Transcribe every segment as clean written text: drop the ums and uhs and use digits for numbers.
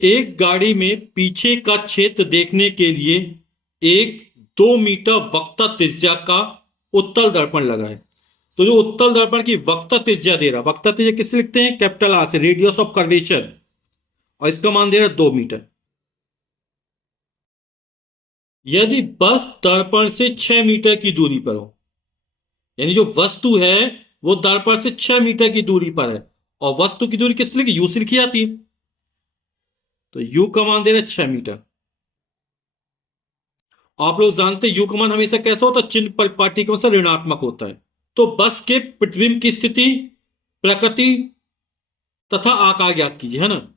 एक गाड़ी में पीछे का क्षेत्र देखने के लिए एक 2 मीटर वक्रता त्रिज्या का उत्तल दर्पण लगा है। तो जो उत्तल दर्पण की वक्रता त्रिज्या दे रहा, वक्रता त्रिज्या किससे लिखते हैं? कैपिटल आर से, रेडियस ऑफ कर्वेचर, और इसका मान दे रहा है 2 मीटर। यदि बस दर्पण से 6 मीटर की दूरी पर हो, यानी जो वस्तु है वो दर्पण से 6 मीटर की दूरी पर है, और वस्तु की दूरी किससे लिखी? यू से लिखी जाती है। तो यू का मान दे रहा है 6 मीटर। आप लोग जानते हैं यू का मान हमेशा कैसा होता है? चिन्ह पर पाठ्यक्रम से ऋणात्मक होता है। तो बस के प्रतिबिंब की स्थिति, प्रकृति तथा आकार ज्ञात कीजिए, है ना।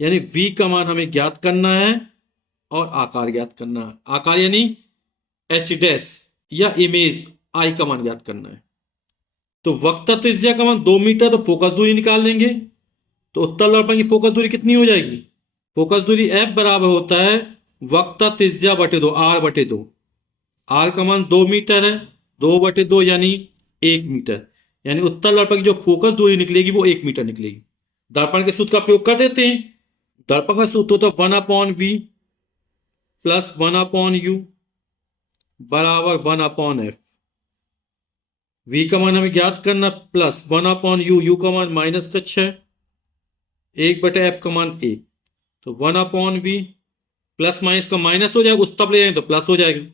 यानी v का मान हमें ज्ञात करना है और आकार ज्ञात करना है। आकार यानी h डैश या इमेज I का मान ज्ञात करना है। तो वक्रता त्रिज्या का मान 2 मीटर, तो फोकस दूरी निकाल लेंगे। तो उत्तल दर्पण की फोकस दूरी कितनी हो जाएगी? फोकस दूरी f बराबर होता है वक्रता त्रिज्या बटे 2, r बटे 2। आर का मान 2 मीटर है, 2/2 यानी 1 मीटर। यानी उत्तल दर्पण की जो फोकस दूरी निकलेगी वो 1 मीटर निकलेगी। दर्पण के सूत्र का प्रयोग कर देते हैं। दर्पण का सूत्र होता है 1/v प्लस 1/u बराबर 1/f। v का मान हमें ज्ञात करना, प्लस 1/u, u का मान -6, 1/f का मान 1। तो 1/v प्लस माइनस का माइनस हो जाएगा, उस तब ले जाएंगे तो प्लस हो जाएगा।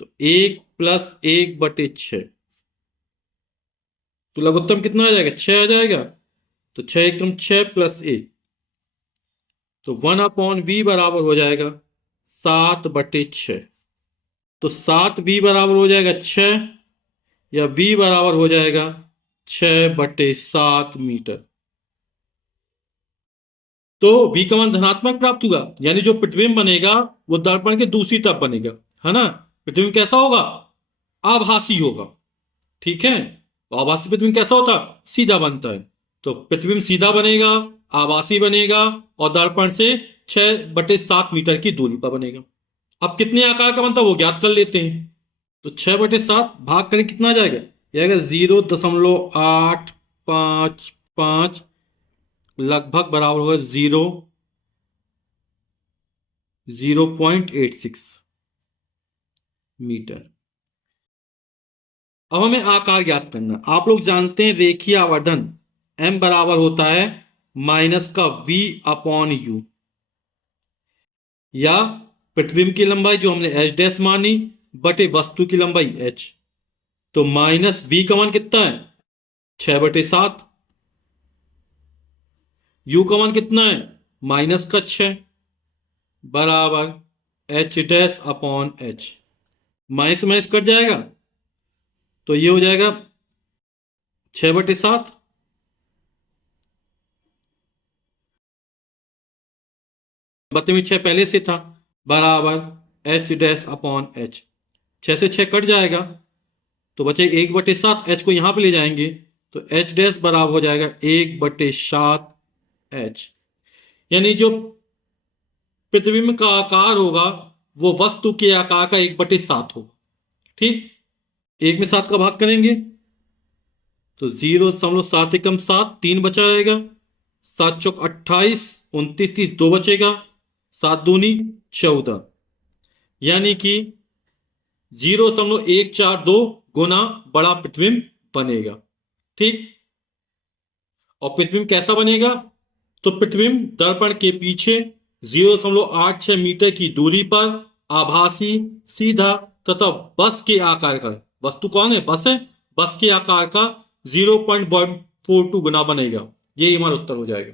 तो 1 प्लस 1/6, तो लघुत्तम कितना आ जाएगा? 6 आ जाएगा। तो 6 एकम 6 प्लस 1, तो 1/v बराबर हो जाएगा 7/6। तो 7v बराबर हो जाएगा 6, या v बराबर हो जाएगा 6/7 मीटर। तो v का मान धनात्मक प्राप्त हुआ, यानी जो प्रतिबिंब बनेगा वो दर्पण के दूसरी तरफ बनेगा, है ना। प्रतिबिंब कैसा होगा? आभासी होगा, ठीक है। तो आभासी प्रतिबिंब कैसा होता? सीधा बनता है। तो प्रतिबिंब सीधा बनेगा, आभासी बनेगा, और दर्पण से 6/7 मीटर की दूरी पर बनेगा। अब कितने आकार का बनता है वो ज्ञात कर लेते हैं। तो 6/7 भाग करें कितना आ जाएगा? यह आएगा 0.855, लगभग बराबर होगा 0.86 मीटर। अब हमें आकार ज्ञात करना। आप लोग जानते हैं रेखीय आवर्धन m बराबर होता है माइनस का v/u, या प्रतिबिंब की लंबाई जो हमने h डैश मानी बटे वस्तु की लंबाई h। तो माइनस v का मान कितना है? 6/7। u का मान कितना है? -6 बराबर h dash upon h। Minus minus cut जाएगा, तो ये हो जाएगा 6/7। बत्ते में 6 पहले से था, बराबर h डैश अपॉन h। 6 से 6 कट जाएगा, तो बचे 1/7। h को यहां पे ले जाएंगे तो h डैश बराबर हो जाएगा 1/7 h। यानी जो प्रतिबिंब का आकार होगा वो वस्तु के आकार का 1/7 होगा, ठीक। 1 में 7 का भाग करेंगे तो 0.7 एकम 7, 3 बचा रहेगा। 7 चौक 28, 29 30, 2 बचेगा। 7 दूनी 14, यानी कि 0.142 गुना बड़ा प्रतिबिंब बनेगा, ठीक। और प्रतिबिंब कैसा बनेगा? तो प्रतिबिंब दर्पण के पीछे 0.86 मीटर की दूरी पर आभासी, सीधा तथा बस के आकार का, वस्तु कौन है? बस है। बस के आकार का 0.42 गुना बनेगा। यही हमारा उत्तर हो जाएगा।